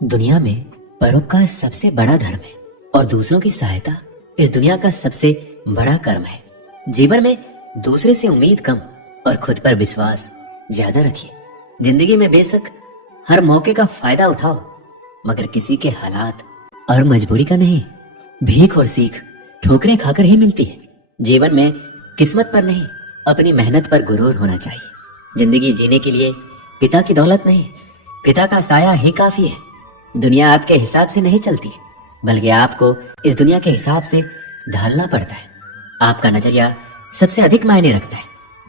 दुनिया में परोपकार सबसे बड़ा धर्म है और दूसरों की सहायता इस दुनिया का सबसे बड़ा कर्म है। जीवन में दूसरे से उम्मीद कम और खुद पर विश्वास ज्यादा रखिए। जिंदगी में बेशक हर मौके का फायदा उठाओ, मगर किसी के हालात और मजबूरी का नहीं। भीख और सीख ठोकरें खाकर ही मिलती है। जीवन में किस्मत पर नहीं, अपनी मेहनत पर गुरूर होना चाहिए। जिंदगी जीने के लिए पिता की दौलत नहीं, पिता का साया ही काफी है। दुनिया आपके हिसाब से नहीं चलती, बल्कि आपको इस दुनिया के हिसाब से ढालना पड़ता है। आपका नजरिया सबसे अधिक मायने रखता है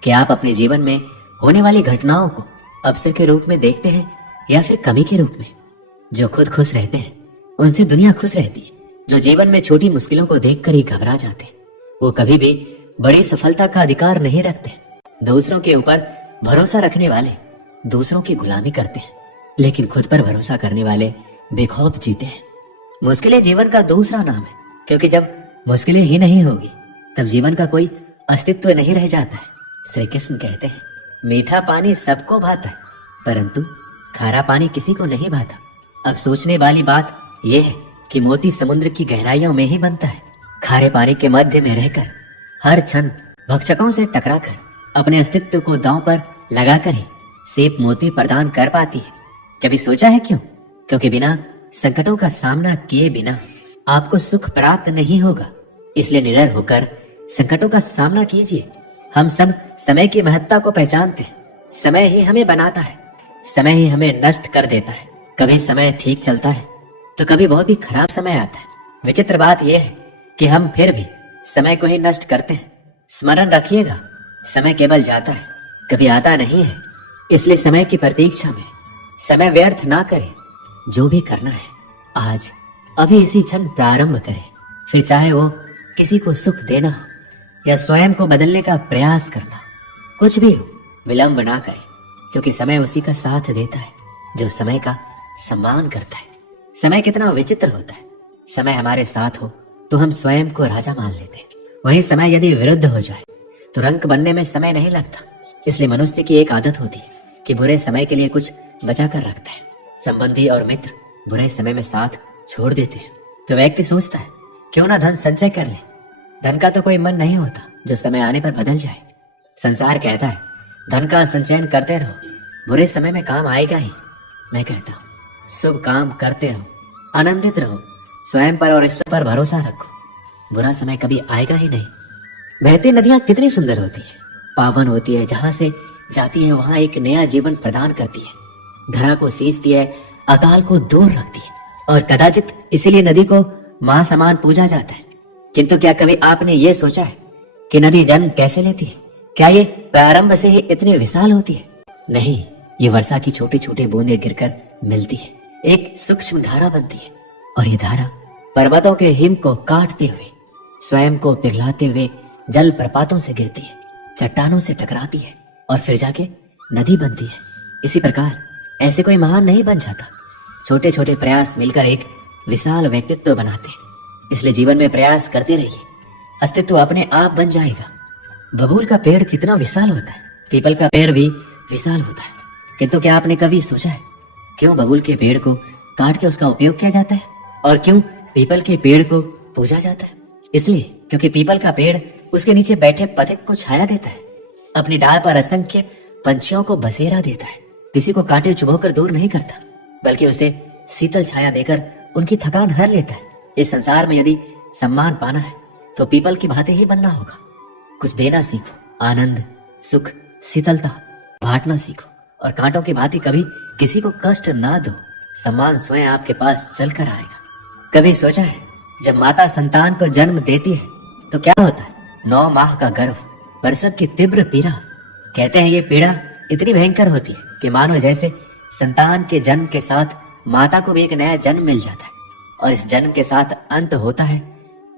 कि आप अपने जीवन में होने वाली घटनाओं को अवसर के रूप में देखते हैं या फिर कमी के रूप में। जो खुद खुश रहते हैं उनसे दुनिया खुश रहती है। जो जीवन में छोटी मुश्किलों को देखकर ही घबरा जाते हैं वो कभी भी बड़ी सफलता का अधिकार नहीं रखते। दूसरों के ऊपर भरोसा रखने वाले दूसरों की गुलामी करते हैं, लेकिन खुद पर भरोसा करने वाले बेखौफ जीते हैं। मुश्किलें जीवन का दूसरा नाम है, क्योंकि जब मुश्किलें ही नहीं होगी तब जीवन का कोई अस्तित्व नहीं रह जाता है। श्री कृष्ण कहते हैं, मीठा पानी सबको भाता है, परंतु खारा पानी किसी को नहीं भाता। अब सोचने वाली बात यह है कि मोती समुद्र की गहराइयों में ही बनता है। खारे पानी के मध्य में रहकर हर क्षण भक्षकों से टकराकर अपने अस्तित्व को दांव पर लगाकर ही सेब मोती प्रदान कर पाती है। कभी सोचा है क्यों? क्योंकि बिना संकटों का सामना किए बिना आपको सुख प्राप्त नहीं होगा। इसलिए निडर होकर संकटों का सामना कीजिए। हम सब समय की महत्ता को पहचानते हैं। समय ही हमें बनाता है, समय ही हमें नष्ट कर देता है। कभी समय ठीक चलता है तो कभी बहुत ही खराब समय आता है। विचित्र बात यह है कि हम फिर भी समय को ही नष्ट करते हैं। स्मरण रखिएगा, समय केवल जाता है, कभी आता नहीं है। इसलिए समय की प्रतीक्षा में समय व्यर्थ ना करें। जो भी करना है आज अभी इसी क्षण प्रारंभ करें। फिर चाहे वो किसी को सुख देना हो या स्वयं को बदलने का प्रयास करना, कुछ भी हो विलंब ना करें, क्योंकि समय उसी का साथ देता है जो समय का सम्मान करता है। समय कितना विचित्र होता है। समय हमारे साथ हो तो हम स्वयं को राजा मान लेते हैं, वहीं समय यदि विरुद्ध हो जाए तो रंक बनने में समय नहीं लगता। इसलिए मनुष्य की एक आदत होती है कि बुरे समय के लिए कुछ बचा कर रखता है। संबंधी और मित्र बुरे समय में साथ छोड़ देते हैं तो व्यक्ति सोचता है क्यों ना धन संचय कर ले। धन का तो कोई मन नहीं होता जो समय आने पर बदल जाए। संसार कहता है धन का संचयन करते रहो, बुरे समय में काम आएगा ही। मैं कहता हूँ शुभ काम करते रहो, आनंदित रहो, स्वयं पर और ईश्वर पर भरोसा रखो। बुरा समय कभी आएगा ही नहीं। बहती नदियां कितनी सुंदर होती है, पावन होती है। जहां से जाती है वहां एक नया जीवन प्रदान करती है। धरा को सींचती है, अकाल को दूर रखती है, और कदाचित इसीलिए नदी को मां समान पूजा जाता है। किंतु क्या कभी आपने ये सोचा है कि नदी जन्म कैसे लेती है? क्या ये प्रारंभ से ही इतनी विशाल होती है? नहीं, ये वर्षा की छोटी छोटी बूंदें गिरकर मिलती है, एक सूक्ष्म धारा बनती है, और ये धारा पर्वतों के हिम को काटते हुए, स्वयं को पिघलाते हुए जल प्रपातों से गिरती है, चट्टानों से टकराती है और फिर जाके नदी बनती है। इसी प्रकार ऐसे कोई महान नहीं बन जाता। छोटे छोटे प्रयास मिलकर एक विशाल व्यक्तित्व बनाते हैं। इसलिए जीवन में प्रयास करते रहिए, अस्तित्व अपने आप बन जाएगा। बबूल का पेड़ कितना विशाल होता है, पीपल का पेड़ भी विशाल होता है। किंतु क्या आपने कभी सोचा है क्यों बबूल के पेड़ को काट के उसका उपयोग किया जाता है और क्यों पीपल के पेड़ को पूजा जाता है? इसलिए क्योंकि पीपल का पेड़ उसके नीचे बैठे पथिक को छाया देता है, अपनी डाल पर असंख्य पंछियों को बसेरा देता है, किसी को कांटे चुभोकर दूर नहीं करता, बल्कि उसे शीतल छाया देकर उनकी थकान हर लेता है। इस संसार में यदि सम्मान पाना है तो पीपल की भांति ही बनना होगा। कुछ देना सीखो, आनंद, सुख, शीतलता बांटना सीखो, और कांटों की भांति कभी किसी को कष्ट ना दो। सम्मान स्वयं आपके पास चलकर आएगा। कभी सोचा है जब माता संतान को जन्म देती है तो क्या होता है? 9 माह का गर्भ, प्रसव की तीव्र पीड़ा। कहते हैं ये पीड़ा इतनी भयंकर होती है कि मानो जैसे संतान के जन्म के साथ माता को भी एक नया जन्म मिल जाता है, और इस जन्म के साथ अंत होता है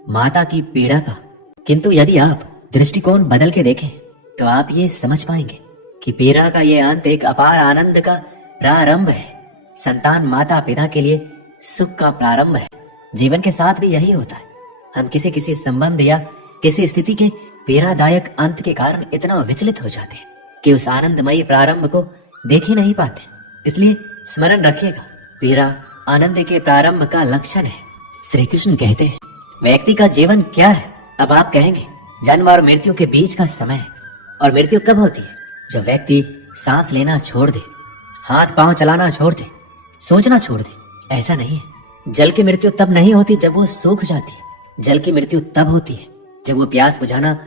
माता की पीड़ा का। किंतु यदि आप दृष्टिकोण बदल के देखें तो आप ये समझ पाएंगे कि पीड़ा का ये अंत एक अपार आनंद का प्रारंभ है। संतान माता पिता के लिए सुख का प्रारंभ है। जीवन के साथ भी यही होता है। हम किसी किसी संबंध या किसी स्थिति के पीड़ादायक अंत के कारण इतना विचलित हो जाते हैं कि उस आनंदमयी प्रारंभ को देख ही नहीं पाते। इसलिए स्मरण रखिएगा, पीड़ा आनंद के प्रारंभ का लक्षण है। श्री कृष्ण कहते हैं, व्यक्ति का जीवन क्या है? अब आप कहेंगे, जन्म और मृत्यु के बीच का समय है। और मृत्यु कब होती है? जब व्यक्ति सांस लेना छोड़ दे, हाथ पांव चलाना छोड़ दे, सोचना छोड़ दे। ऐसा नहीं है। जल की मृत्यु तब नहीं होती जब वो सूख जाती है। जल की मृत्यु तब होती है जब वो प्यास बुझाना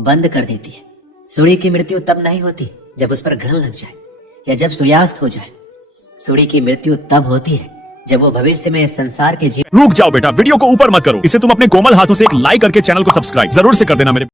बंद कर देती है। सूर्य की मृत्यु तब नहीं होती जब उस पर ग्रहण लग जाए या जब सूर्यास्त हो जाए। सूर्य की मृत्यु तब होती है जब वो भविष्य में संसार के जीवन। रुक जाओ बेटा, वीडियो को ऊपर मत करो। इसे तुम अपने कोमल हाथों से एक लाइक करके चैनल को सब्सक्राइब जरूर से कर देना मेरे।